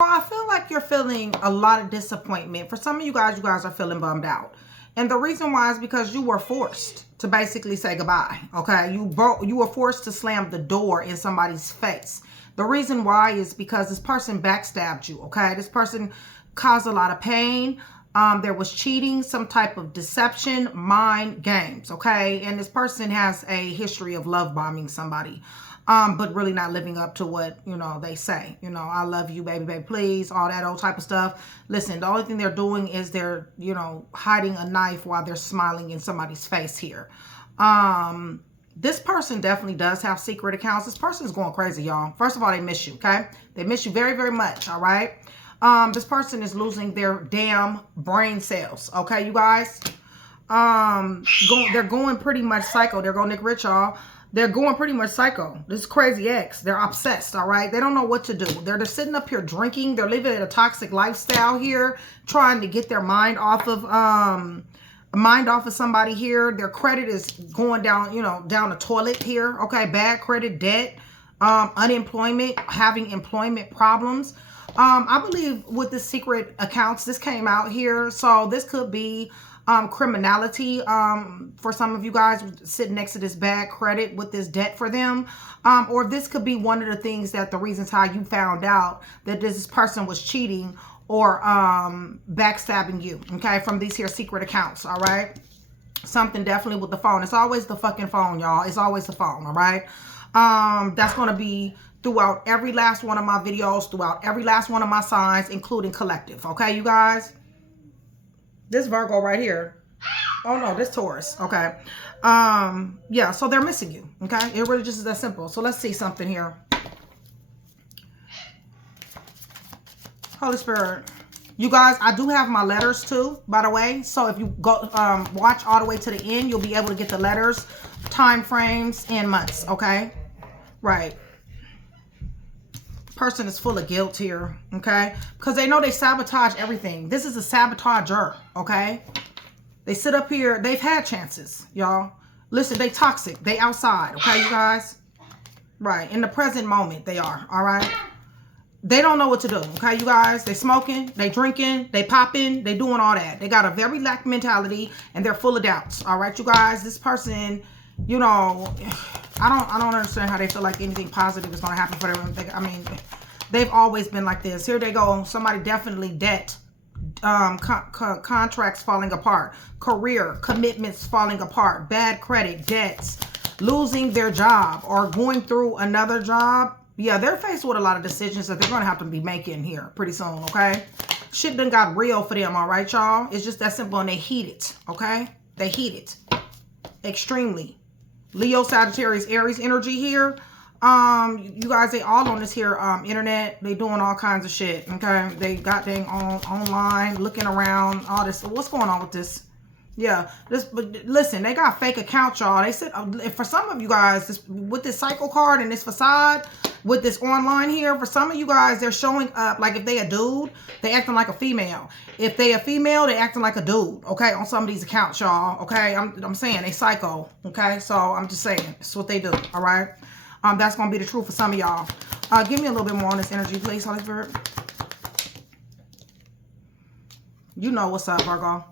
I feel like you're feeling a lot of disappointment. For some of you guys are feeling bummed out. And the reason why is because you were forced to basically say goodbye, okay? You were forced to slam the door in somebody's face. The reason why is because this person backstabbed you, okay? This person caused a lot of pain. There was cheating, some type of deception, mind games, okay? And this person has a history of love bombing somebody. But really not living up to what, they say. I love you, baby, baby, please, all that old type of stuff. Listen, the only thing they're doing is they're, hiding a knife while they're smiling in somebody's face here. This person definitely does have secret accounts. This person is going crazy, y'all. First of all, they miss you, okay? They miss you very, very much, all right? This person is losing their damn brain cells, okay, you guys? They're going pretty much psycho. They're going Nick Rich, y'all. They're going pretty much psycho. This crazy ex. They're obsessed, all right? They don't know what to do. They're sitting up here drinking. They're living a toxic lifestyle here, trying to get their mind off of somebody here. Their credit is going down, down the toilet here, okay? Bad credit, debt, unemployment, having employment problems. I believe with the secret accounts, this came out here. So this could be criminality for some of you guys sitting next to this bad credit with this debt for them. Or this could be one of the things that the reasons how you found out that this person was cheating or backstabbing you, okay, from these here secret accounts, all right? Something definitely with the phone. It's always the fucking phone, y'all. It's always the phone, all right? That's going to be throughout every last one of my videos, throughout every last one of my signs, including collective, okay, you guys? This Virgo right here. Oh no, this Taurus. Okay. Yeah, so they're missing you. Okay. It really just is that simple. So let's see something here. Holy Spirit. You guys, I do have my letters too, by the way. So if you go watch all the way to the end, you'll be able to get the letters, time frames, and months. Okay. Right. Person is full of guilt here, okay? Because they know they sabotage everything. This is a sabotager, okay? They sit up here. They've had chances, y'all. Listen, they toxic. They outside, okay, you guys? Right. In the present moment, they are, all right? They don't know what to do, okay, you guys? They smoking, they drinking, they popping, they doing all that. They got a very lack mentality, and they're full of doubts, all right, you guys? This person, I don't understand how they feel like anything positive is going to happen for them. I mean, they've always been like this. Here they go. Somebody definitely debt, contracts falling apart, career commitments falling apart, bad credit, debts, losing their job or going through another job. Yeah, they're faced with a lot of decisions that they're going to have to be making here pretty soon, okay? Shit done got real for them, all right, y'all? It's just that simple, and they heat it, okay? They heat it extremely. Leo, Sagittarius, Aries energy here. You guys, they all on this here internet. They doing all kinds of shit, okay? They got dang online, looking around, all this. What's going on with this? Yeah, but listen, they got fake accounts, y'all. They said, for some of you guys, with this cycle card and this facade, with this online here, for some of you guys, they're showing up like if they a dude, they acting like a female. If they a female, they acting like a dude, okay, on some of these accounts, y'all, okay? I'm saying they psycho, okay? So I'm just saying, it's what they do, all right? That's going to be the truth for some of y'all. Give me a little bit more on this energy, please, Holy Spirit. You know what's up, Virgo.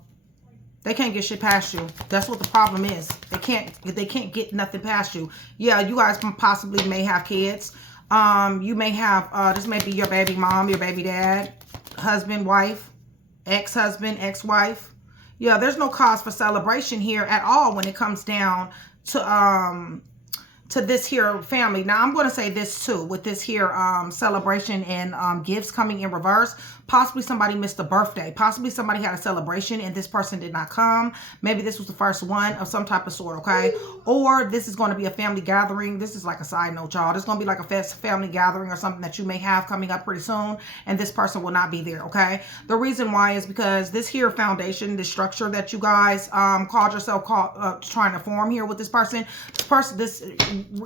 They can't get shit past you. That's what the problem is. They can't get nothing past you. Yeah, you guys possibly may have kids. You may have, this may be your baby mom, your baby dad, husband, wife, ex-husband, ex-wife. Yeah, there's no cause for celebration here at all when it comes down to this here family. Now, I'm going to say this too, with this here celebration and gifts coming in reverse. Possibly somebody missed a birthday. Possibly somebody had a celebration and this person did not come. Maybe this was the first one of some type of sort, okay? Or this is going to be a family gathering. This is like a side note, y'all. This is going to be like a family gathering or something that you may have coming up pretty soon, and this person will not be there, okay? The reason why is because this here foundation, this structure that you guys called yourself trying to form here with this person,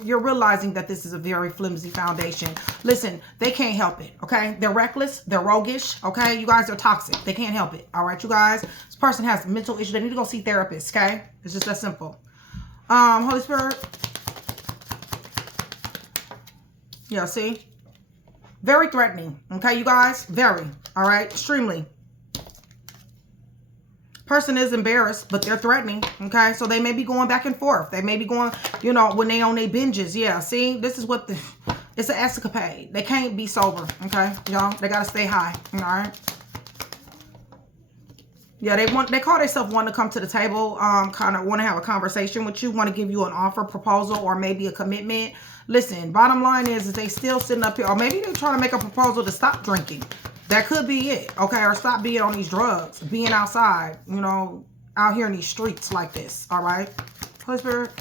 you're realizing that this is a very flimsy foundation. Listen, they can't help it, okay? They're reckless, they're roguish, okay? You guys are toxic. They can't help it, all right, you guys? This person has mental issues. They need to go see therapists, okay? It's just that simple. Holy Spirit. Yeah, see? Very threatening. Okay, you guys? Very. All right? Extremely. Person is embarrassed, but they're threatening. Okay, so they may be going back and forth. They may be going, you know, when they on their binges. Yeah, see, this is what it's an escapade. They can't be sober. Okay, y'all, they gotta stay high. All right. Yeah, they call themselves wanting to come to the table, kind of want to have a conversation with you, want to give you an offer, proposal, or maybe a commitment. Listen, bottom line is they still sitting up here, or maybe they're trying to make a proposal to stop drinking. That could be it, okay? Or stop being on these drugs, being outside, you know, out here in these streets like this, all right? Holy Spirit.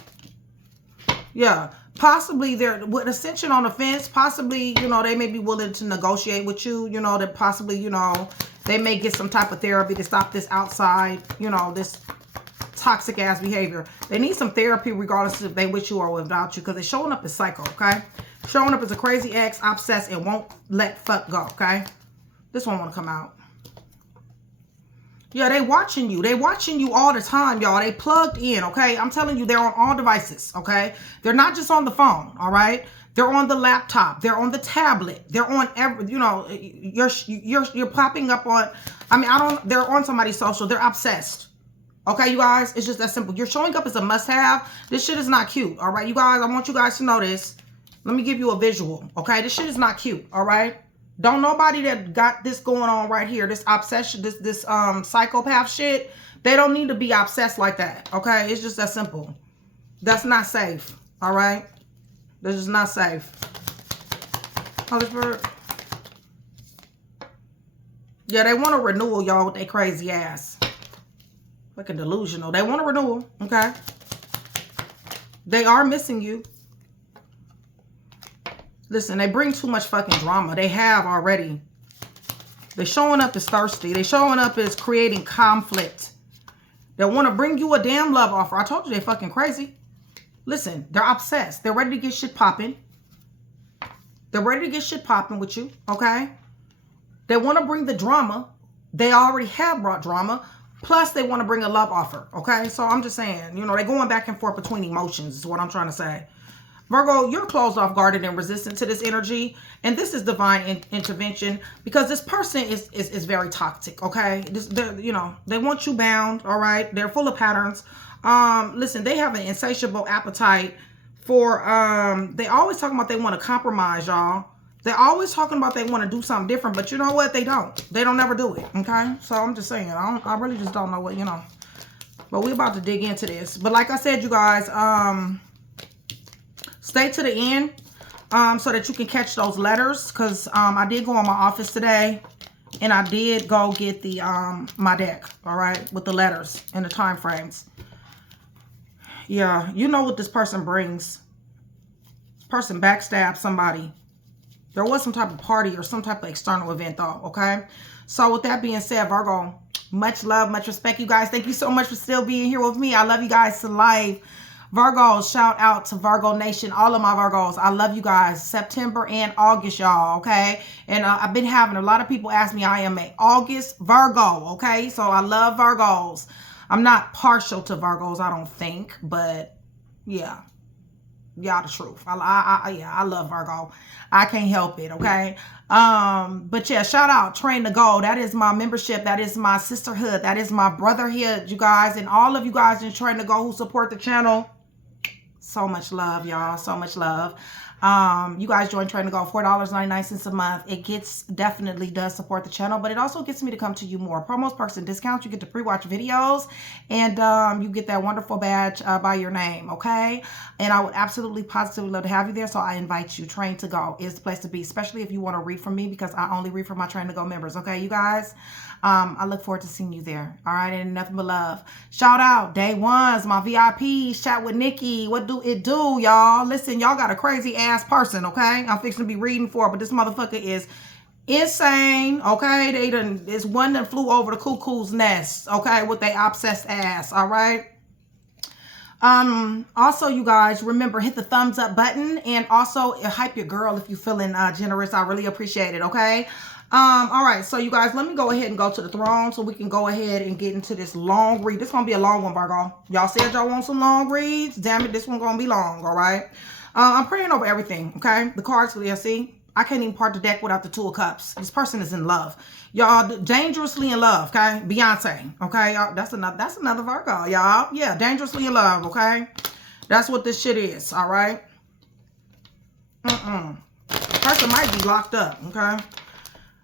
Yeah, possibly they're with ascension on the fence. Possibly, you know, they may be willing to negotiate with you, you know, that possibly, you know, they may get some type of therapy to stop this outside, you know, this toxic ass behavior. They need some therapy regardless if they with you or without you, because they're showing up as psycho, okay? Showing up as a crazy ex, obsessed, and won't let fuck go, okay? This one want to come out. Yeah, they watching you. They watching you all the time, y'all. They plugged in, okay? I'm telling you, they're on all devices, okay? They're not just on the phone, all right? They're on the laptop. They're on the tablet. They're on every, you know, you're popping up on, I mean, they're on somebody's social. They're obsessed. Okay, you guys? It's just that simple. You're showing up as a must-have. This shit is not cute, all right? You guys, I want you guys to know this. Let me give you a visual, okay? This shit is not cute, all right? Don't nobody that got this going on right here, this obsession, this psychopath shit, they don't need to be obsessed like that, okay? It's just that simple. That's not safe, all right? This is not safe. Holy Spirit. Yeah, they want a renewal, y'all, with their crazy ass. Fucking delusional. They want a renewal, okay? They are missing you. Listen, they bring too much fucking drama. They have already. They're showing up as thirsty. They're showing up as creating conflict. They want to bring you a damn love offer. I told you they fucking crazy. Listen, they're obsessed. They're ready to get shit popping. They're ready to get shit popping with you, okay? They want to bring the drama. They already have brought drama. Plus, they want to bring a love offer, okay? So I'm just saying, you know, they're going back and forth between emotions is what I'm trying to say. Virgo, you're closed off, guarded, and resistant to this energy. And this is divine intervention because this person is very toxic, okay? You know, they want you bound, all right? They're full of patterns. Listen, they have an insatiable appetite for, they always talking about they want to compromise, y'all. They're always talking about they want to do something different, but you know what? They don't. They don't never do it, okay? So I'm just saying, I really just don't know what, you know. But we're about to dig into this. But like I said, you guys, stay to the end so that you can catch those letters, because I did go in my office today and I did go get the my deck, all right, with the letters and the time frames. Yeah, you know what this person brings. This person backstabs somebody. There was some type of party or some type of external event though, okay? So with that being said, Virgo, much love, much respect, you guys. Thank you so much for still being here with me. I love you guys to life. Virgos, shout out to Virgo Nation, all of my Virgos. I love you guys. September and August, y'all, okay? And I've been having a lot of people ask me, I am an August Virgo, okay? So I love Virgos. I'm not partial to Virgos, I don't think, but yeah. Y'all the truth. Yeah, I love Virgo. I can't help it, okay? But yeah, shout out Train to Go. That is my membership. That is my sisterhood. That is my brotherhood, you guys. And all of you guys in Train to Go who support the channel. So much love, y'all. So much love. You guys join Train to Go, $4.99 a month. It definitely does support the channel, but it also gets me to come to you more. Promos, perks, and discounts. You get to pre-watch videos, and you get that wonderful badge by your name, okay? And I would absolutely, positively love to have you there, so I invite you. Train to Go is the place to be, especially if you want to read from me, because I only read from my Train to Go members, okay, you guys? I look forward to seeing you there, all right? And nothing but love. Shout out Day Ones, my VIPs, Chat with Nikki. What do it do, y'all? Listen, y'all got a crazy ass person, okay? I'm fixing to be reading for, but this motherfucker is insane, okay? It's one that flew over the cuckoo's nest, okay, with they obsessed ass, all right? Also, you guys, remember, hit the thumbs up button, and also hype your girl if you're feeling generous. I really appreciate it, okay? All right, so you guys, let me go ahead and go to the throne so we can go ahead and get into this long read. This is gonna be a long one, Virgo. Y'all said y'all want some long reads. Damn it, this one gonna be long, all right? I'm praying over everything, okay? The cards, see, I can't even part the deck without the Two of Cups. This person is in love. Y'all, dangerously in love, okay? Beyonce, okay? That's another Virgo, y'all. Yeah, dangerously in love, okay? That's what this shit is, all right? Person might be locked up, okay?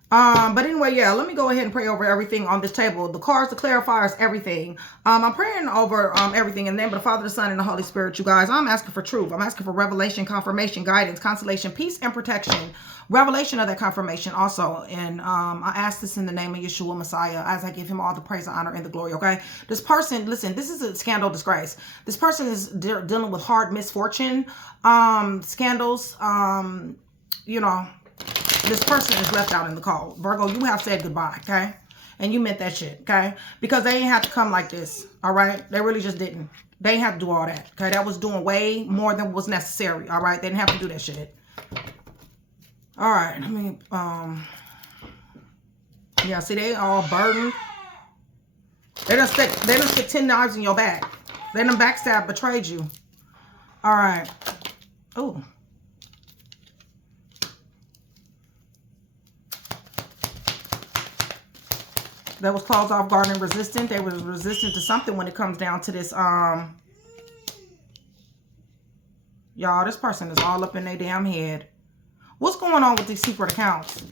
But anyway, yeah, let me go ahead and pray over everything on this table. The cards, the clarifiers, everything. I'm praying over everything in the name of the Father, the Son, and the Holy Spirit, you guys. I'm asking for truth. I'm asking for revelation, confirmation, guidance, consolation, peace, and protection. Revelation of that confirmation also. And I ask this in the name of Yeshua Messiah as I give him all the praise, the honor, and the glory, okay? This person, listen, this is a scandal disgrace. This person is dealing with hard misfortune, scandals, you know. This person is left out in the cold. Virgo, you have said goodbye, okay? And you meant that shit, okay? Because they ain't have to come like this, all right? They really just didn't. They ain't have to do all that, okay? That was doing way more than was necessary, all right? They didn't have to do that shit. All right, let me, yeah, see, they all burdened. They done stick 10 knives in your back. They done backstab, betrayed you. All right. Oh. That was closed off guard and resistant. They was resistant to something when it comes down to this. Y'all, this person is all up in their damn head. What's going on with these secret accounts?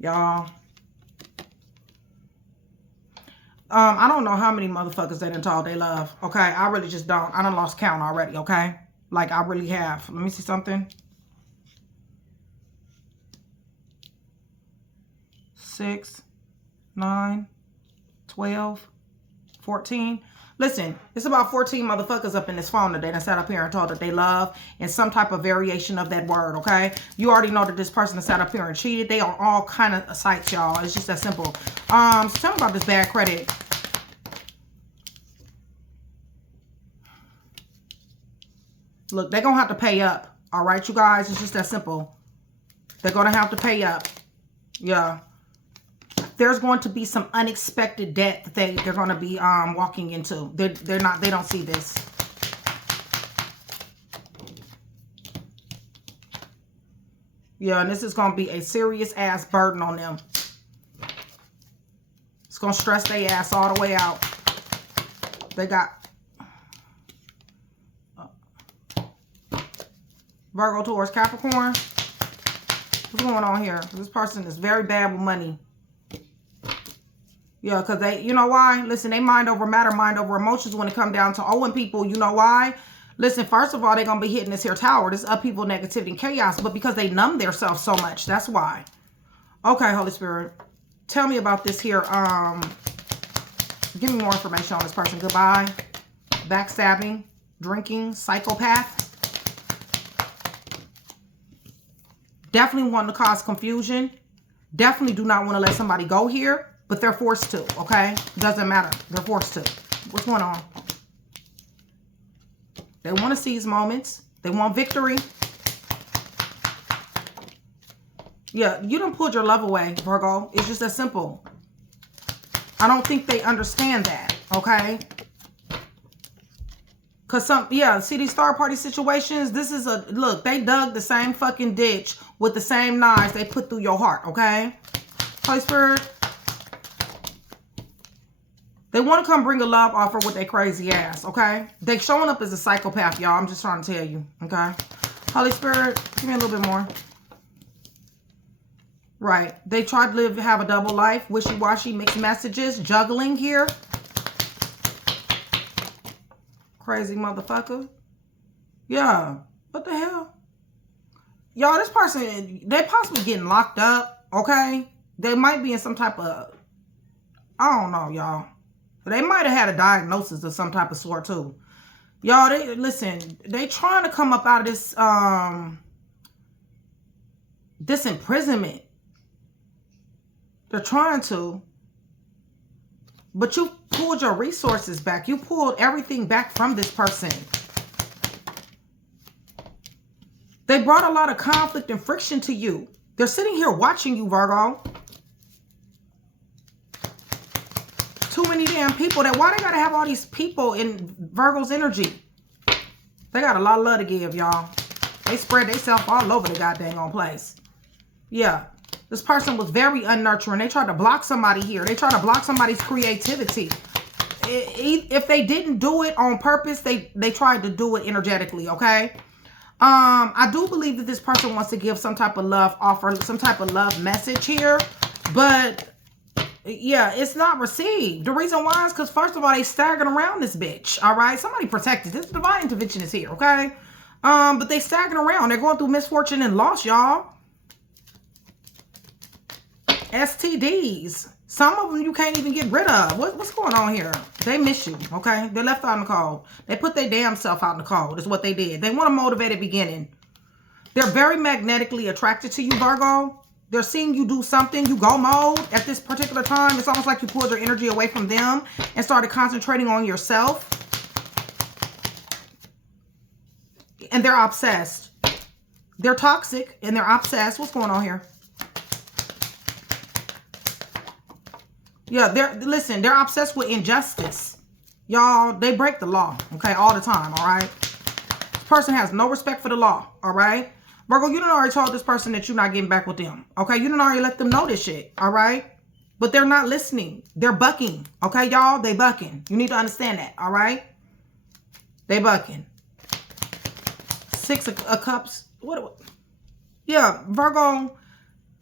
Y'all. I don't know how many motherfuckers they done told they love. Okay, I really just don't. I done lost count already, okay? Like, I really have. Let me see something. 6, 9, 12, 14. Listen, it's about 14 motherfuckers up in this phone today that sat up here and told that they love in some type of variation of that word, okay? You already know that this person that sat up here and cheated. They are all kind of sites, y'all. It's just that simple. So tell me about this bad credit. Look, they're going to have to pay up, all right, you guys? It's just that simple. They're going to have to pay up. Yeah. There's going to be some unexpected debt that they're going to be walking into. They don't see this. Yeah, and this is going to be a serious ass burden on them. It's going to stress their ass all the way out. They got Virgo, Taurus, Capricorn. What's going on here? This person is very bad with money. Yeah, because they, you know why? Listen, they mind over matter, mind over emotions when it comes down to owing people. You know why? Listen, first of all, they're going to be hitting this here tower. This upheaval, negativity, and chaos. But because they numb themselves so much. That's why. Okay, Holy Spirit. Tell me about this here. Give me more information on this person. Goodbye. Backstabbing. Drinking. Psychopath. Definitely want to cause confusion. Definitely do not want to let somebody go here. But they're forced to, okay? Doesn't matter. They're forced to. What's going on? They want to seize moments. They want victory. Yeah, you done pulled your love away, Virgo. It's just that simple. I don't think they understand that, okay? Because see these third party situations, this is look, they dug the same fucking ditch with the same knives they put through your heart, okay? Holy Spirit. They want to come bring a love offer with their crazy ass, okay? They showing up as a psychopath, y'all. I'm just trying to tell you, okay? Holy Spirit, give me a little bit more. Right. They tried to have a double life, wishy-washy, mixed messages, juggling here. Crazy motherfucker. Yeah. What the hell? Y'all, this person, they possibly getting locked up, okay? They might be in some type of, I don't know, y'all. They might have had a diagnosis of some type of sort too. Y'all, listen, they trying to come up out of this this imprisonment. They're trying to. But you pulled your resources back. You pulled everything back from this person. They brought a lot of conflict and friction to you. They're sitting here watching you, Virgo. damn people. Why they gotta have all these people in Virgo's energy? They got a lot of love to give, y'all. They spread themselves all over the goddamn on place. Yeah. This person was very unnurturing. They tried to block somebody here. They tried to block somebody's creativity. If they didn't do it on purpose, they tried to do it energetically, okay? I do believe that this person wants to give some type of love offer, some type of love message here. But, yeah, it's not received. The reason why is because, first of all, they staggering around this bitch, all right? Somebody protect us. This divine intervention is here, okay? But they staggering around. They're going through misfortune and loss, y'all. STDs. Some of them you can't even get rid of. What's going on here? They miss you, okay? They're left out in the cold. They put their damn self out in the cold. Is what they did. They want a motivated beginning. They're very magnetically attracted to you, Virgo. They're seeing you do something. You go mode at this particular time. It's almost like you pulled your energy away from them and started concentrating on yourself. And they're obsessed. They're toxic and they're obsessed. What's going on here? Yeah, they're obsessed with injustice. Y'all, they break the law, okay, all the time, all right? This person has no respect for the law, all right? Virgo, you done already told this person that you're not getting back with them, okay? You done already let them know this shit, all right? But they're not listening. They're bucking, okay, y'all? They bucking. You need to understand that, all right? They bucking. Six of Cups. What? Yeah, Virgo,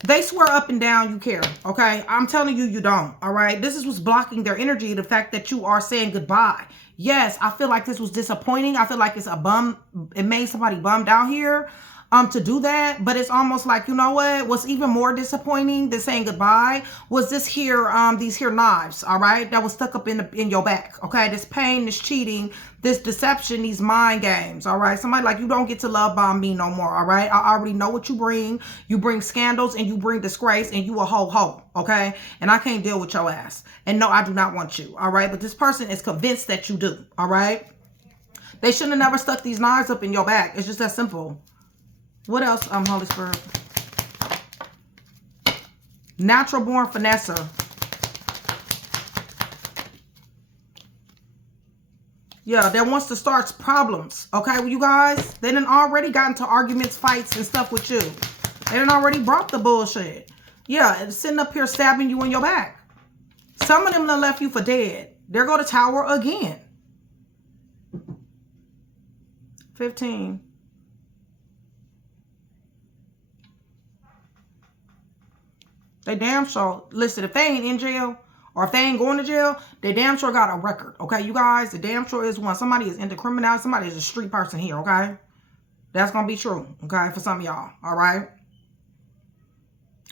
they swear up and down you care, okay? I'm telling you, you don't, all right? This is what's blocking their energy, the fact that you are saying goodbye. Yes, I feel like this was disappointing. I feel like it's a bum. It made somebody bummed out here to do that. But it's almost like, you know what? What's even more disappointing than saying goodbye was this here, these here knives, all right? That was stuck up in your back, okay? This pain, this cheating, this deception, these mind games, all right? Somebody like, you don't get to love bomb me no more, all right? I already know what you bring. You bring scandals and you bring disgrace and you a ho-ho, okay? And I can't deal with your ass. And no, I do not want you, all right? But this person is convinced that you do, all right? They shouldn't have never stuck these knives up in your back. It's just that simple. What else, Holy Spirit? Natural born finesser. Yeah, that wants to start problems. Okay, well, you guys, they done already got into arguments, fights, and stuff with you. They done already brought the bullshit. Yeah, it's sitting up here stabbing you in your back. Some of them done left you for dead. There go the tower again. 15. They damn sure, listen, if they ain't in jail or if they ain't going to jail, they damn sure got a record, okay, you guys? The damn sure is one. Somebody is into criminality. Somebody is a street person here, okay? That's going to be true, okay, for some of y'all, all right?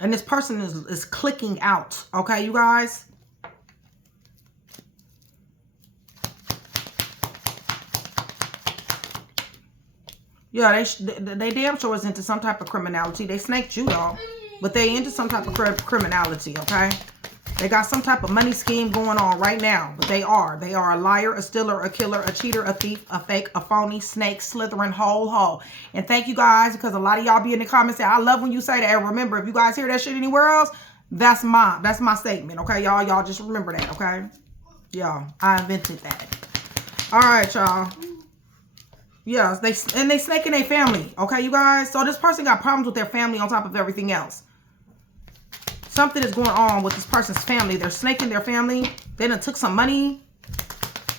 And this person is clicking out, okay, you guys? Yeah, they damn sure is into some type of criminality. They snaked you, y'all. But they into some type of criminality, okay? They got some type of money scheme going on right now. But they are. They are a liar, a stealer, a killer, a cheater, a thief, a fake, a phony, snake, slithering, hole. And thank you guys, because a lot of y'all be in the comments saying, I love when you say that. And remember, if you guys hear that shit anywhere else, that's my statement, okay, y'all? Y'all just remember that, okay? Yeah, I invented that. All right, y'all. Yeah, they snaking their family, okay, you guys? So this person got problems with their family on top of everything else. Something is going on with this person's family. They're snaking their family. They done took some money.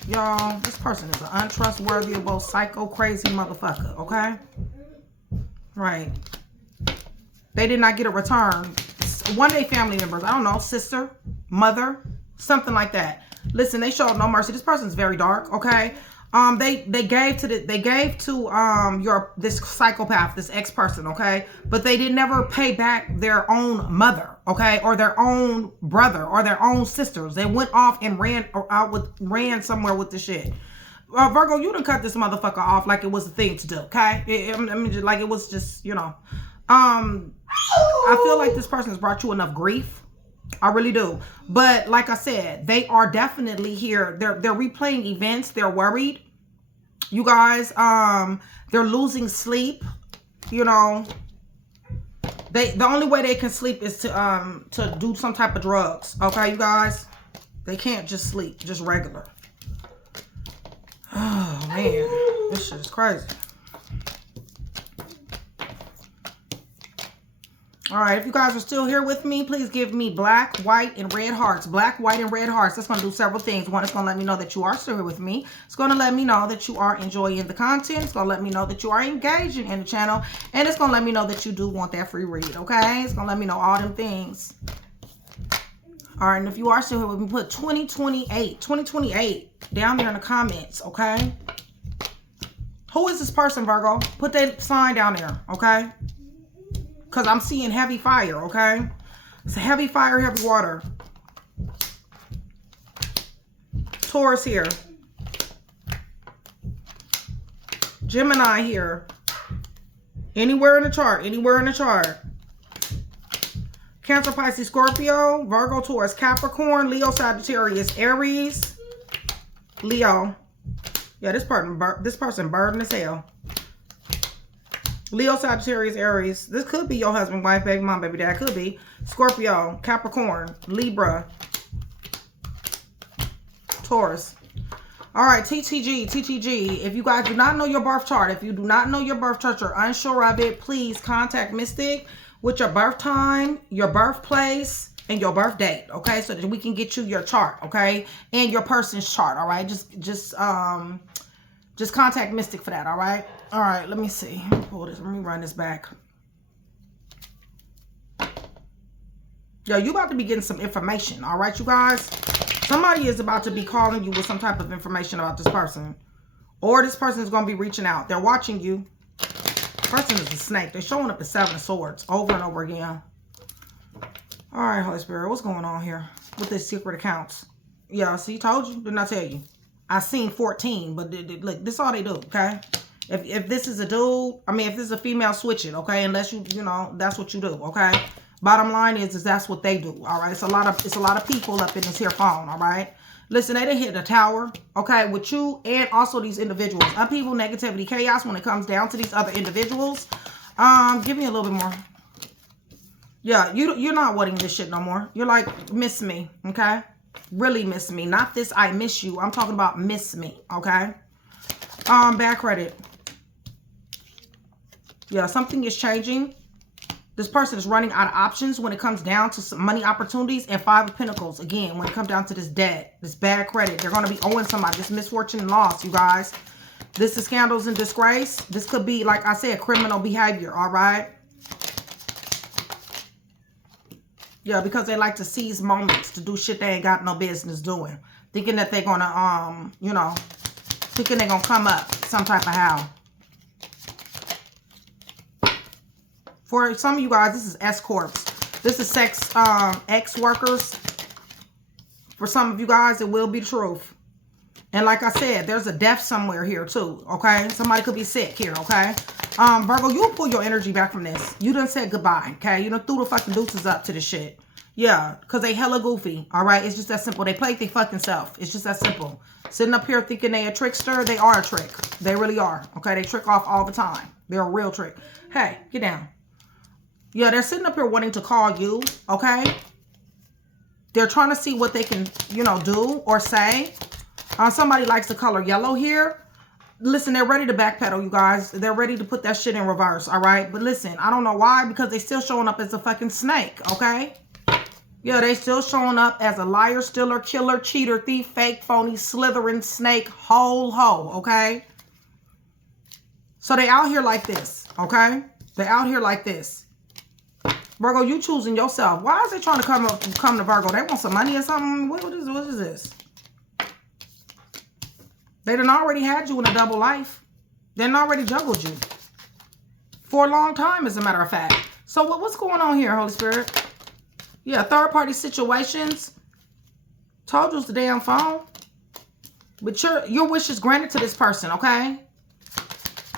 Y'all, this person is an untrustworthy, psycho, crazy motherfucker, okay? Right. They did not get a return. One of their family members, I don't know, sister, mother, something like that. Listen, they showed no mercy. This person's very dark, okay? They gave to this psychopath, this ex-person, okay? But they did never pay back their own mother, okay? Or their own brother or their own sisters. They went off and ran somewhere with the shit. Virgo, you done cut this motherfucker off like it was a thing to do, okay? I mean, just like it was just, you know. I feel like this person has brought you enough grief. I really do. But like I said, they are definitely here. They're replaying events. They're worried. You guys, they're losing sleep. You know, the only way they can sleep is to do some type of drugs. Okay, you guys? They can't just sleep, just regular. Oh, man. This shit is crazy. All right, if you guys are still here with me, please give me black, white, and red hearts. Black, white, and red hearts. That's going to do several things. One, it's going to let me know that you are still here with me. It's going to let me know that you are enjoying the content. It's going to let me know that you are engaging in the channel. And it's going to let me know that you do want that free read, okay? It's going to let me know all them things. All right, and if you are still here with me, put 2028 down there in the comments, okay? Who is this person, Virgo? Put that sign down there, okay? Because I'm seeing heavy fire, okay? It's a heavy fire, heavy water. Taurus here. Gemini here. Anywhere in the chart. Anywhere in the chart. Cancer, Pisces, Scorpio. Virgo, Taurus, Capricorn. Leo, Sagittarius, Aries. Leo. Yeah, this person burdened as hell. Leo, Sagittarius, Aries. This could be your husband, wife, baby mom, baby dad. Could be. Scorpio, Capricorn, Libra, Taurus. All right, TTG. If you guys do not know your birth chart, if you do not know your birth chart, you're unsure of it, please contact Mystic with your birth time, your birthplace, and your birth date, okay? So that we can get you your chart, okay? And your person's chart, all right? Just contact Mystic for that, all right? All right, let me see. Let me pull this. Let me run this back. Yo, you about to be getting some information, all right, you guys? Somebody is about to be calling you with some type of information about this person. Or this person is going to be reaching out. They're watching you. Person is a snake. They're showing up at 7 of Swords over and over again. All right, Holy Spirit, what's going on here with this secret accounts? Yeah, see, told you. Didn't I tell you? I seen 14, but look, this is all they do, okay? If this is a dude, I mean, if this is a female, switch it, okay? Unless you know, that's what you do, okay? Bottom line is that's what they do, all right? It's a lot of people up in this here phone, all right? Listen, they done hit the tower, okay, with you and also these individuals. Upheaval, negativity, chaos when it comes down to these other individuals. Give me a little bit more. Yeah, you're not wanting this shit no more. You're like, miss me, okay? Really miss me. Not this I miss you. I'm talking about miss me, okay? Bad credit. Yeah, something is changing. This person is running out of options when it comes down to some money opportunities. And 5 of Pentacles, again, when it comes down to this debt, this bad credit, they're going to be owing somebody. This misfortune and loss, you guys. This is scandals and disgrace. This could be, like I said, criminal behavior, all right? Yeah, because they like to seize moments to do shit they ain't got no business doing. Thinking that they're going to, you know, thinking they're going to come up some type of how. For some of you guys, this is escorts. This is sex ex-workers. For some of you guys, it will be the truth. And like I said, there's a death somewhere here too, okay? Somebody could be sick here, okay? Virgo, you'll pull your energy back from this. You done said goodbye, okay? You done threw the fucking deuces up to this shit. Yeah, because they hella goofy, all right? It's just that simple. They play their fucking self. It's just that simple. Sitting up here thinking they a trickster, they are a trick. They really are, okay? They trick off all the time. They're a real trick. Hey, get down. Yeah, they're sitting up here wanting to call you, okay? They're trying to see what they can, you know, do or say. Somebody likes the color yellow here. Listen, they're ready to backpedal, you guys. They're ready to put that shit in reverse, all right? But listen, I don't know why, because they still showing up as a fucking snake, okay? Yeah, they still showing up as a liar, stealer, killer, cheater, thief, fake, phony, slithering, snake, whole hoe, okay? So they out here like this, okay? They out here like this. Virgo, you choosing yourself. Why is they trying to come to Virgo? They want some money or something? What is this? They done already had you in a double life. They done already juggled you. For a long time, as a matter of fact. So what's going on here, Holy Spirit? Yeah, third-party situations. Told you it's the damn phone. But your wish is granted to this person, okay?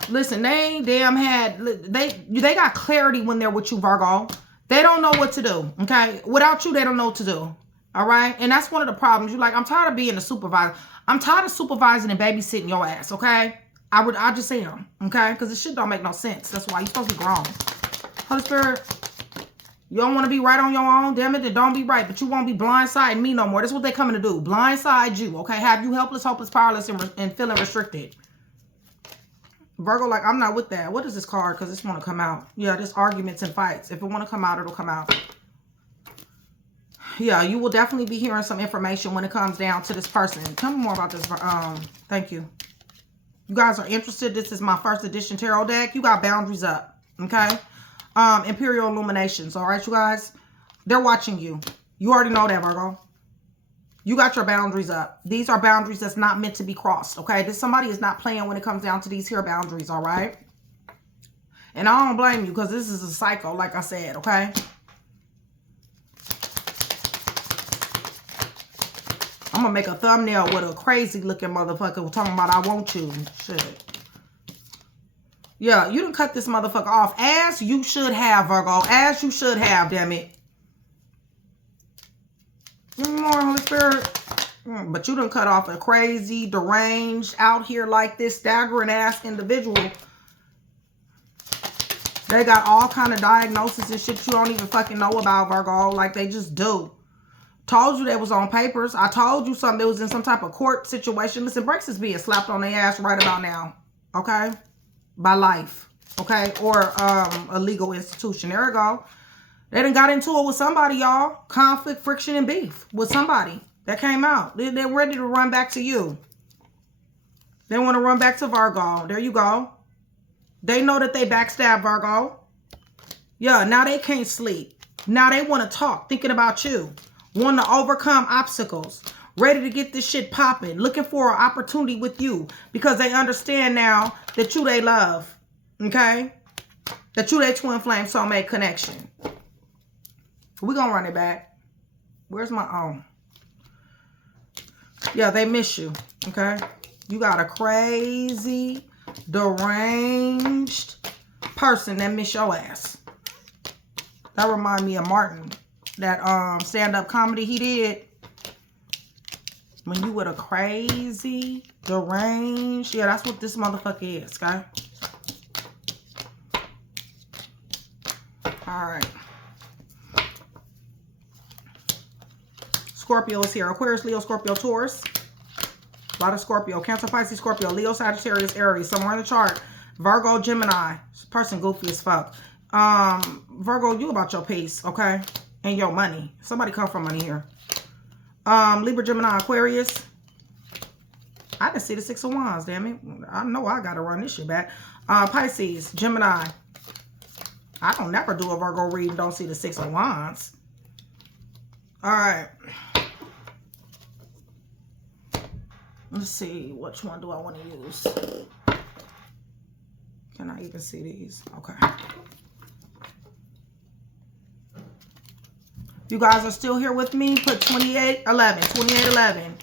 Listen, they damn had... They got clarity when they're with you, Virgo. They don't know what to do, okay? Without you, they don't know what to do, all right? And that's one of the problems. You're like, I'm tired of being a supervisor. I'm tired of supervising and babysitting your ass, okay? I just am, okay? Because this shit don't make no sense. That's why you're supposed to be grown. Holy Spirit, You don't want to be right on your own, damn it, then don't be right. But you won't be blindsiding me no more. That's what they coming to do. Blindside you, okay? Have you helpless, hopeless, powerless, and feeling restricted. Virgo, like, I'm not with that. What is this card? Because this want to come out. Yeah, this arguments and fights. If it want to come out, it'll come out. Yeah, you will definitely be hearing some information when it comes down to this person. Tell me more about this. Thank you. You guys are interested. This is my first edition tarot deck. You got boundaries up, okay? Imperial Illuminations, all right, you guys? They're watching you. You already know that, Virgo. You got your boundaries up. These are boundaries that's not meant to be crossed, okay? Somebody is not playing when it comes down to these here boundaries, all right? And I don't blame you because this is a cycle, like I said, okay? I'm going to make a thumbnail with a crazy looking motherfucker talking about I want you. Shit. Yeah, you done cut this motherfucker off as you should have, Virgo. As you should have, damn it. More, Holy Spirit. But you done cut off a crazy, deranged, out here like this, staggering ass individual. They got all kind of diagnoses and shit you don't even fucking know about, Virgo. Like they just do. Told you they was on papers. I told you something. They was in some type of court situation. Listen, Breaks is being slapped on their ass right about now. Okay? By life. Okay? Or a legal institution. There we go. They done got into it with somebody, y'all. Conflict, friction, and beef with somebody. That came out. They're ready to run back to you. They want to run back to Virgo. There you go. They know that they backstab Virgo. Yeah, now they can't sleep. Now they want to talk, thinking about you. Want to overcome obstacles. Ready to get this shit popping. Looking for an opportunity with you. Because they understand now that you they love. Okay? That you they twin flame soulmate connection. We're going to run it back. Where's my own? Yeah, they miss you. Okay? You got a crazy, deranged person that miss your ass. That remind me of Martin. That stand-up comedy he did. When you with a crazy, deranged. Yeah, that's what this motherfucker is, okay? Alright. Scorpio is here. Aquarius, Leo, Scorpio, Taurus. A lot of Scorpio. Cancer, Pisces, Scorpio, Leo, Sagittarius, Aries. Somewhere in the chart. Virgo, Gemini. This person goofy as fuck. Virgo, you about your peace, okay? And your money. Somebody come from money here. Libra, Gemini, Aquarius. I didn't see the Six of Wands, damn it. I know I gotta run this shit back. Pisces, Gemini. I don't never do a Virgo read and don't see the Six of Wands. Alright. Let's see. Which one do I want to use? Can I even see these? Okay. You guys are still here with me? Put 2811. 2811.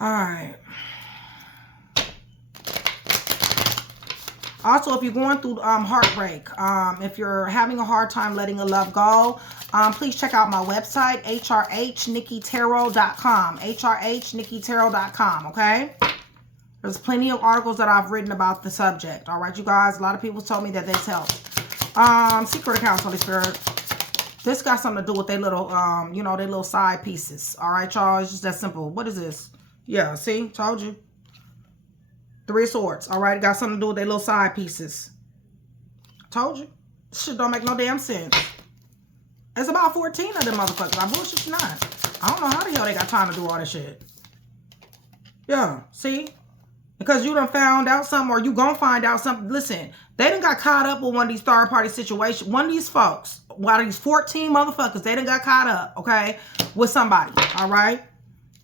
Alright. Also, if you're going through heartbreak, if you're having a hard time letting a love go, please check out my website, hrhnikkitarot.com. hrhnikkitarot.com, okay? There's plenty of articles that I've written about the subject. All right, you guys? A lot of people told me that this helped. Secret accounts, Holy Spirit. This got something to do with their little, you know, their little side pieces. All right, y'all? It's just that simple. What is this? Yeah, see? Told you. Three of Swords. All right, got something to do with their little side pieces. Told you. This shit don't make no damn sense. It's about 14 of them motherfuckers. I bullshit you not. I don't know how the hell they got time to do all this shit. Yeah, see? Because you done found out something, or you gonna find out something. Listen, they done got caught up with one of these third-party situations. One of these folks, one of these 14 motherfuckers, they done got caught up, okay, with somebody, all right?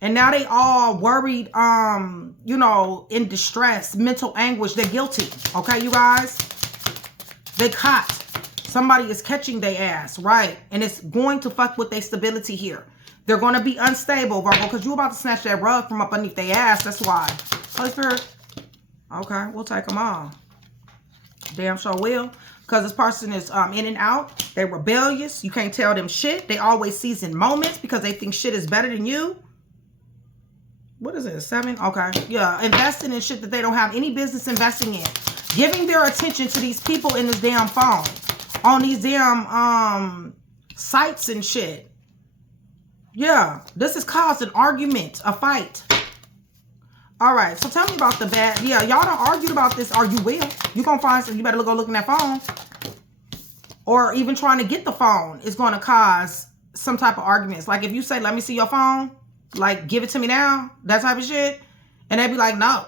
And now they all worried, you know, in distress, mental anguish. They're guilty, okay, you guys? They caught. Somebody is catching their ass, right? And it's going to fuck with their stability here. They're going to be unstable, Virgo, because you're about to snatch that rug from up underneath their ass. That's why. Holy Spirit. Okay, we'll take them all. Damn sure will. Because this person is in and out. They're rebellious. You can't tell them shit. They always season moments because they think shit is better than you. What is it? 7? Okay. Yeah, investing in shit that they don't have any business investing in. Giving their attention to these people in this damn phone. on these damn sites and shit. Yeah, this is causing argument, a fight. All right, so tell me about the bad. Yeah, y'all done argued about this, or you will. You gonna find some. You better go look in that phone, or even trying to get the phone is going to cause some type of arguments. Like if you say, "Let me see your phone," like give it to me now, that type of shit, and they be like, "No,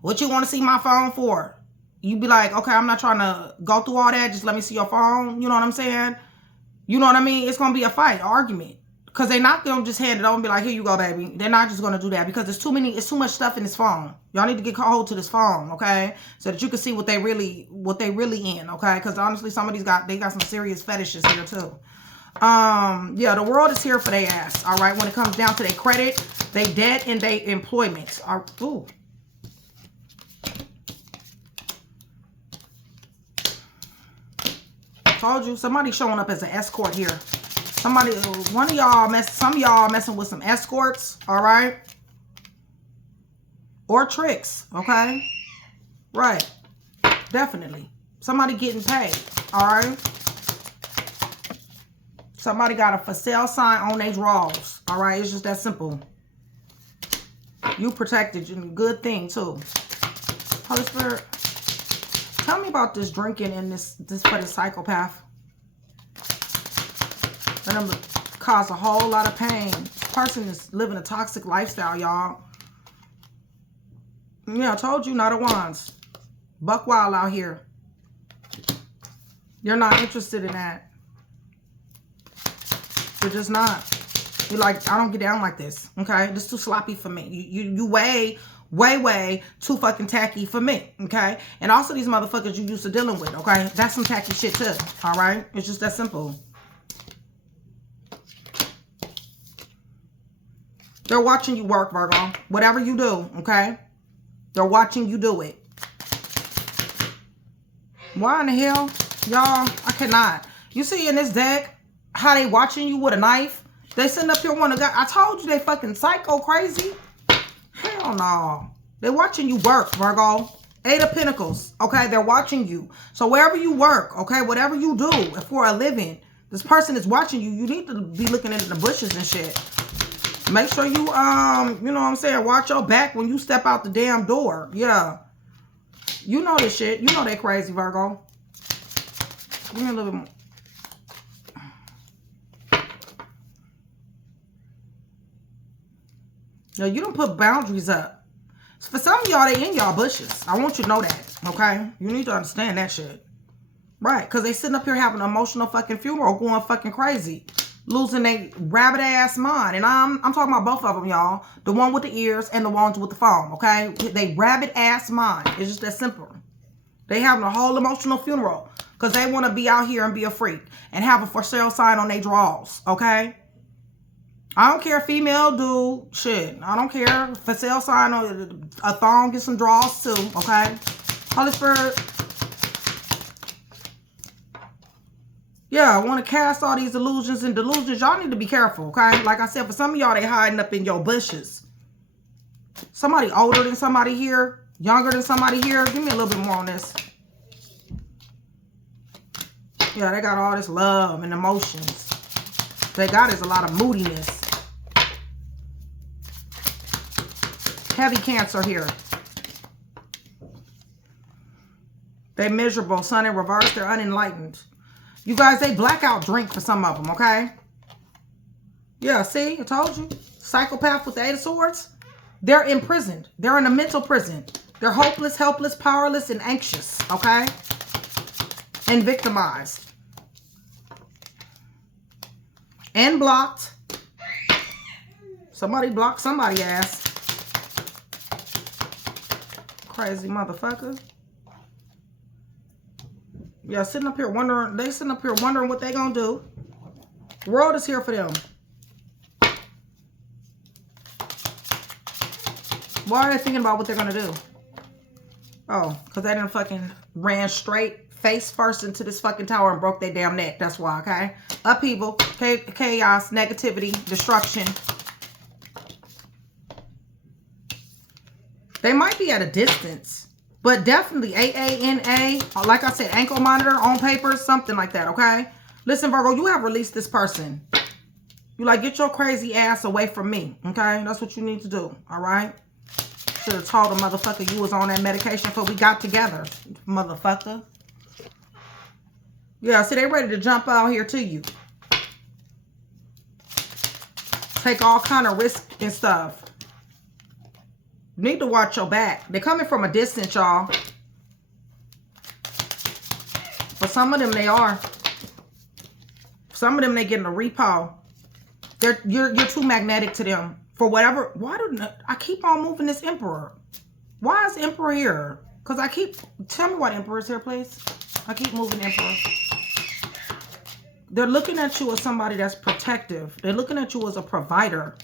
what you want to see my phone for?" You be like, "Okay, I'm not trying to go through all that. Just let me see your phone." You know what I'm saying? You know what I mean? It's gonna be a fight, argument. Because they're not going to just hand it over and be like, "Here you go, baby." They're not just going to do that because it's too much stuff in this phone. Y'all need to get hold to this phone, okay? So that you can see what they really in, okay? Because honestly, some of these they got some serious fetishes here too. Yeah, the world is here for their ass, all right? When it comes down to their credit, they debt, and their employment. Ooh. Told you, somebody showing up as an escort here. Some of y'all messing with some escorts, all right? Or tricks, okay? Right. Definitely. Somebody getting paid, all right? Somebody got a for sale sign on their drawers, all right? It's just that simple. You protected, and good thing, too. Holy Spirit, tell me about this drinking and this for the psychopath. And I'm cause a whole lot of pain. This person is living a toxic lifestyle, y'all. Yeah, I told you, not a wands. Buck wild out here. You're not interested in that. You're just not. You're like, I don't get down like this. Okay? This is too sloppy for me. You way too fucking tacky for me. Okay? And also these motherfuckers you used to dealing with. Okay? That's some tacky shit too. Alright? It's just that simple. They're watching you work, Virgo. Whatever you do, okay? They're watching you do it. Why in the hell? Y'all, I cannot. You see in this deck, how they watching you with a knife? They sitting up here wanting to go. I told you they fucking psycho crazy. Hell no. They're watching you work, Virgo. 8 of Pentacles, okay? They're watching you. So wherever you work, okay? Whatever you do for a living, this person is watching you. You need to be looking into the bushes and shit. Make sure you, you know what I'm saying? Watch your back when you step out the damn door. Yeah. You know this shit. You know they crazy, Virgo. Give me a little bit more. Yo, you don't put boundaries up. For some of y'all, they in y'all bushes. I want you to know that, okay? You need to understand that shit. Right, because they sitting up here having an emotional fucking funeral, going fucking crazy. Losing their rabbit ass mind. And I'm talking about both of them, y'all. The one with the ears and the ones with the phone, okay? They rabbit ass mind. It's just that simple. They having a whole emotional funeral because they want to be out here and be a freak and have a for sale sign on their drawers, okay? I don't care, female, dude, shit. I don't care. For sale sign on a thong, get some drawers too, okay? Holy Spirit. Yeah, I want to cast all these illusions and delusions. Y'all need to be careful, okay? Like I said, for some of y'all, they hiding up in your bushes. Somebody older than somebody here, younger than somebody here. Give me a little bit more on this. Yeah, they got all this love and emotions. They got is a lot of moodiness. Heavy Cancer here. They miserable, sun in reverse. They're unenlightened. You guys, they blackout drink for some of them, okay? Yeah, see? I told you. Psychopath with the 8 of Swords. They're imprisoned. They're in a mental prison. They're hopeless, helpless, powerless, and anxious, okay? And victimized. And blocked. Somebody blocked somebody's ass. Crazy motherfucker. Yeah, sitting up here wondering, they sitting up here wondering what they gonna do. The world is here for them. Why are they thinking about what they're gonna do? Oh, because they didn't fucking ran straight face first into this fucking tower and broke their damn neck. That's why, okay? Upheaval, chaos, negativity, destruction. They might be at a distance. But definitely AANA, like I said, ankle monitor on paper, something like that, okay? Listen, Virgo, you have released this person. You like, get your crazy ass away from me, okay? That's what you need to do, all right? Should have told a motherfucker you was on that medication before we got together, motherfucker. Yeah, see, they ready to jump out here to you. Take all kind of risk and stuff. You need to watch your back. They're coming from a distance, y'all. For some of them, they are. Some of them, they getting a repo. You're too magnetic to them. For whatever. Why do I keep on moving this Emperor? Why is Emperor here? Because I keep... Tell me what Emperor is here, please. I keep moving Emperor. They're looking at you as somebody that's protective. They're looking at you as a provider.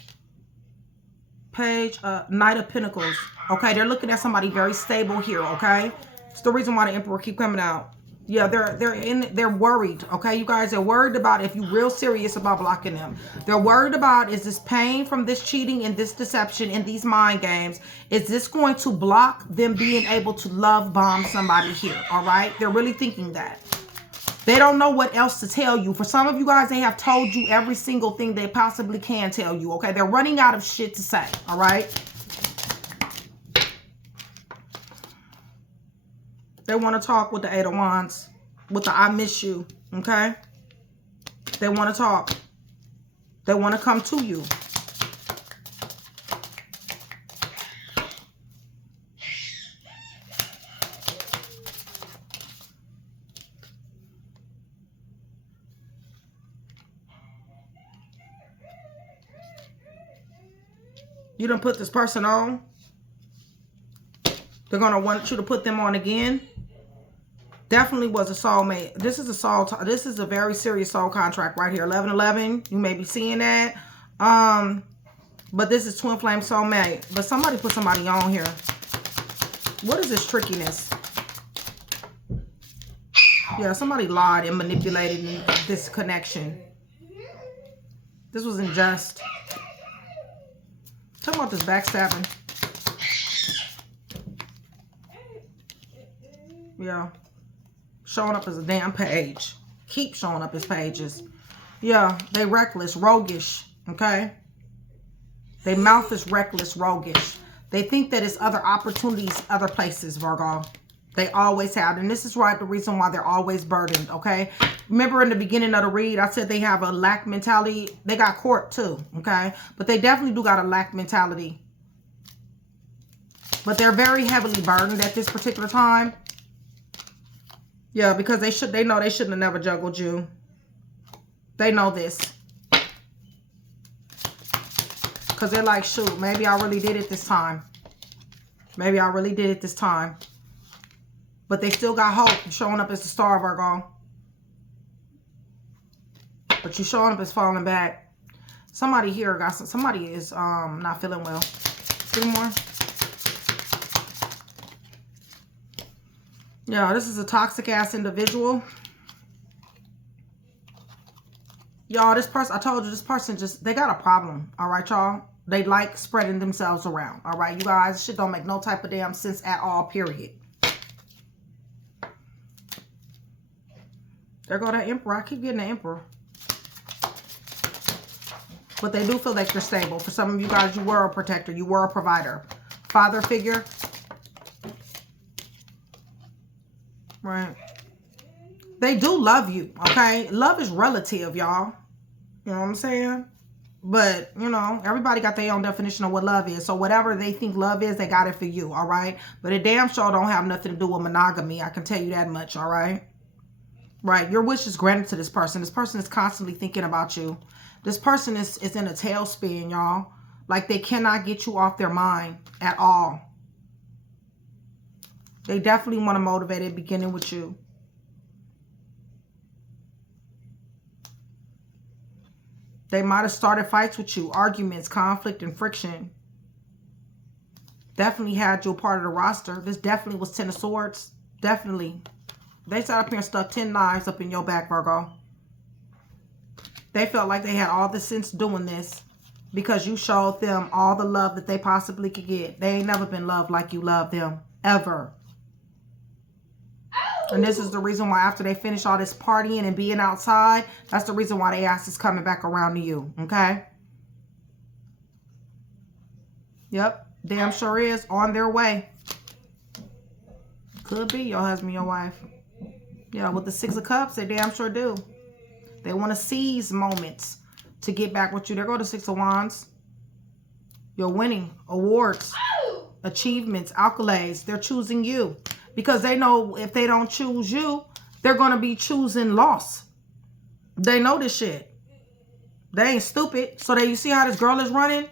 Page, Knight of Pentacles. Okay, they're looking at somebody very stable here, okay? It's the reason why the Emperor keep coming out. Yeah, they're worried, okay? You guys are worried about if you're real serious about blocking them. They're worried about, is this pain from this cheating and this deception and these mind games, is this going to block them being able to love bomb somebody here, all right? They're really thinking that. They don't know what else to tell you. For some of you guys, they have told you every single thing they possibly can tell you, okay? They're running out of shit to say, all right? They want to talk with the Eight of Wands, with the I miss you, okay? They want to talk. They want to come to you. You done put this person on. They're going to want you to put them on again. Definitely was a soulmate. This is a soul. This is a very serious soul contract right here. 1111. You may be seeing that. But this is twin flame soulmate. But somebody put somebody on here. What is this trickiness? Yeah, somebody lied and manipulated this connection. This was unjust. Talk about this backstabbing. Yeah. Showing up as a damn page. Keep showing up as pages. Yeah, they reckless, roguish, okay? They mouth is reckless, roguish. They think that it's other opportunities, other places, Virgo. They always have. And this is right, the reason why they're always burdened, okay? Remember in the beginning of the read, I said they have a lack mentality. They got court too, okay? But they definitely do got a lack mentality. But they're very heavily burdened at this particular time. Yeah, because they know they shouldn't have never juggled you. They know this. Because they're like, shoot, maybe I really did it this time. Maybe I really did it this time. But they still got hope. You're showing up as the star, Virgo. But you showing up as falling back. Somebody here got somebody is not feeling well. Three more. Yeah, this is a toxic ass individual. Y'all, this person, I told you, this person just, they got a problem. All right, y'all. They like spreading themselves around. All right, you guys, this shit don't make no type of damn sense at all, period. There go that Emperor. I keep getting the Emperor. But they do feel like you're stable. For some of you guys, you were a protector. You were a provider. Father figure. Right. They do love you, okay? Love is relative, y'all. You know what I'm saying? But, you know, everybody got their own definition of what love is. So whatever they think love is, they got it for you, all right? But it damn sure don't have nothing to do with monogamy. I can tell you that much, all right? Right. Your wish is granted to this person. This person is constantly thinking about you. This person is in a tailspin, y'all. Like they cannot get you off their mind at all. They definitely want to motivate it, beginning with you. They might have started fights with you, arguments, conflict, and friction. Definitely had you a part of the roster. This definitely was 10 of Swords. Definitely. They sat up here and stuck 10 knives up in your back, Virgo. They felt like they had all the sense doing this because you showed them all the love that they possibly could get. They ain't never been loved like you love them. Ever. And this is the reason why after they finish all this partying and being outside, that's the reason why they ass is coming back around to you, okay? Yep, damn sure is on their way. Could be your husband, your wife. Yeah, with the Six of Cups, they damn sure do. They want to seize moments to get back with you. There go the Six of Wands. You're winning awards, achievements, accolades. They're choosing you because they know if they don't choose you, they're going to be choosing loss. They know this shit. They ain't stupid. So you see how this girl is running?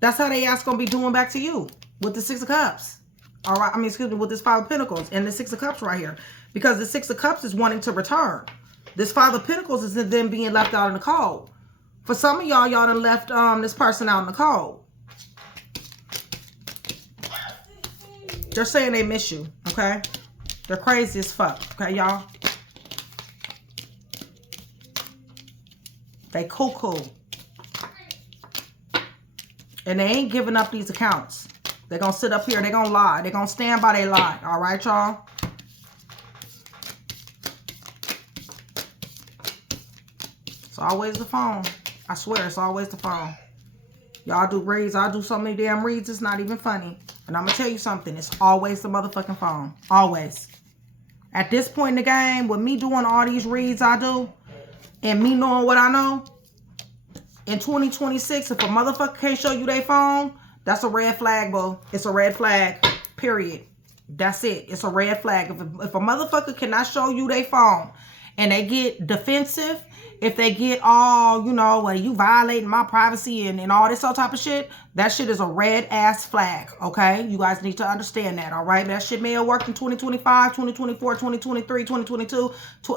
That's how they ass going to be doing back to you with the Six of Cups. All right. I mean, excuse me, with this Five of Pentacles and the Six of Cups right here. Because the Six of Cups is wanting to return. This Five of Pentacles is them being left out in the cold. For some of y'all done left this person out in the cold. They're saying they miss you, okay? They're crazy as fuck, okay, y'all? They cuckoo. And they ain't giving up these accounts. They're going to sit up here. They're going to lie. They're going to stand by their lie, all right, y'all? It's always the phone. I swear, it's always the phone. Y'all do reads. I do so many damn reads, it's not even funny. And I'm going to tell you something. It's always the motherfucking phone. Always. At this point in the game, with me doing all these reads I do, and me knowing what I know, in 2026, if a motherfucker can't show you their phone, that's a red flag, bro. It's a red flag. Period. That's it. It's a red flag. If a motherfucker cannot show you their phone, and they get defensive, if they get all, you know, well, you violating my privacy and all this all type of shit, that shit is a red ass flag, okay? You guys need to understand that, all right? That shit may have worked in 2025, 2024, 2023, 2022.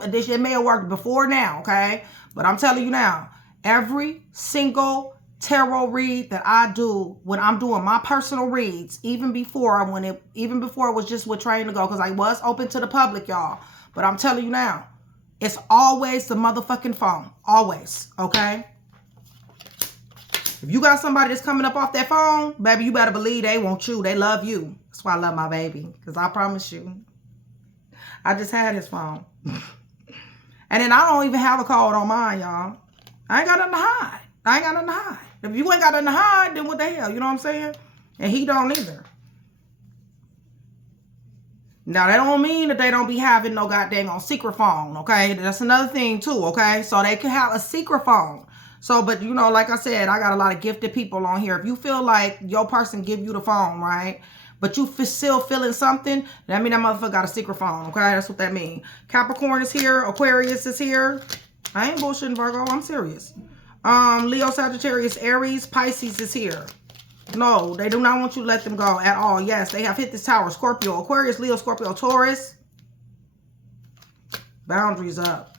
This shit may have worked before now, okay? But I'm telling you now, every single tarot read that I do when I'm doing my personal reads, even before it was just with Train to Go, because I was open to the public, y'all. But I'm telling you now, it's always the motherfucking phone. Always. Okay? If you got somebody that's coming up off that phone, baby, you better believe they want you. They love you. That's why I love my baby. Because I promise you, I just had his phone. And then I don't even have a code on mine, y'all. I ain't got nothing to hide. I ain't got nothing to hide. If you ain't got nothing to hide, then what the hell? You know what I'm saying? And he don't either. Now, that don't mean that they don't be having no goddamn on secret phone, okay? That's another thing, too, okay? So they can have a secret phone. So, but, you know, like I said, I got a lot of gifted people on here. If you feel like your person give you the phone, right? But you still feeling something, that mean that motherfucker got a secret phone, okay? That's what that mean. Capricorn is here. Aquarius is here. I ain't bullshitting, Virgo. I'm serious. Leo, Sagittarius, Aries, Pisces is here. No, they do not want you to let them go at all. Yes, they have hit this tower. Scorpio, Aquarius, Leo, Scorpio, Taurus. Boundaries up.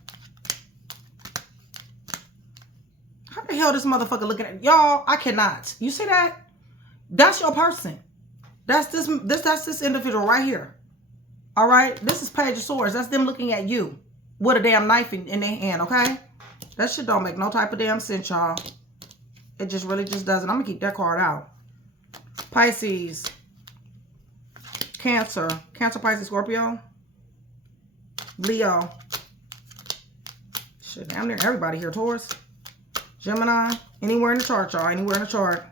How the hell this motherfucker looking at y'all? I cannot. You see that? That's your person. That's this individual right here. All right? This is Page of Swords. That's them looking at you with a damn knife in their hand, okay? That shit don't make no type of damn sense, y'all. It just really just doesn't. I'm going to keep that card out. Pisces. Cancer. Cancer, Pisces, Scorpio. Leo. Shit, damn near everybody here. Taurus. Gemini. Anywhere in the chart, y'all. Anywhere in the chart.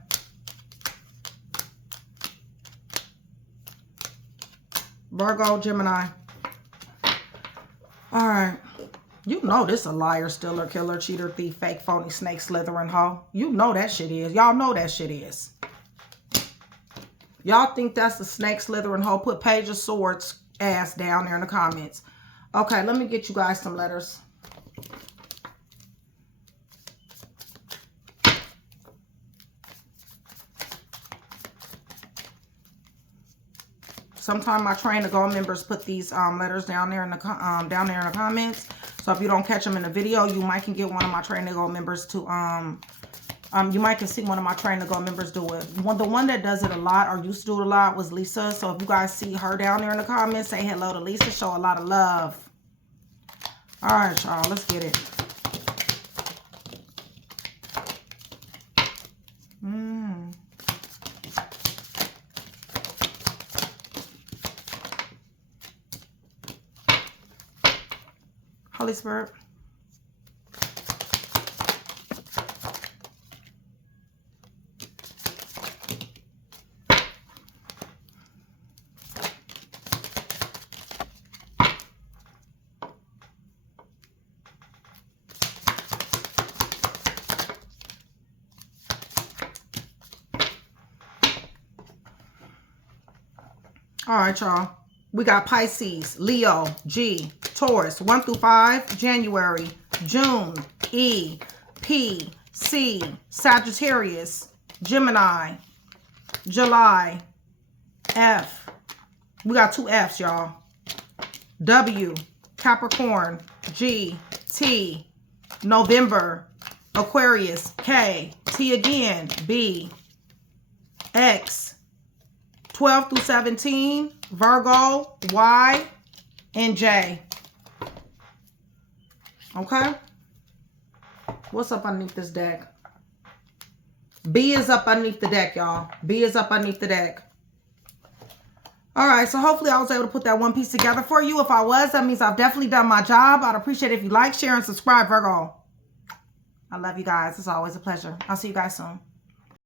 Virgo, Gemini. All right. You know this a liar, stealer, killer, cheater, thief, fake, phony, snake, slithering, hoe. You know that shit is. Y'all know that shit is. Y'all think that's the snake, slithering, hoe? Put Page of Swords ass down there in the comments. Okay, let me get you guys some letters. Sometimes my Train to Go members put these letters down there in the comments. So if you don't catch them in the video, you might can get one of my Train to Go members to you might can see one of my Train to Go members do it. The one that does it a lot or used to do it a lot was Lisa. So if you guys see her down there in the comments, say hello to Lisa. Show a lot of love. All right, y'all. Let's get it. Holy Spirit. All right, y'all. We got Pisces, Leo, G, Taurus, 1 through 5, January, June, E, P, C, Sagittarius, Gemini, July, F. We got 2 Fs, y'all. W, Capricorn, G, T, November, Aquarius, K, T again, B, X, 12 through 17, Virgo, Y, and J. Okay? What's up underneath this deck? B is up underneath the deck, y'all. B is up underneath the deck. All right, so hopefully I was able to put that one piece together for you. If I was, that means I've definitely done my job. I'd appreciate it if you like, share, and subscribe, Virgo. I love you guys. It's always a pleasure. I'll see you guys soon.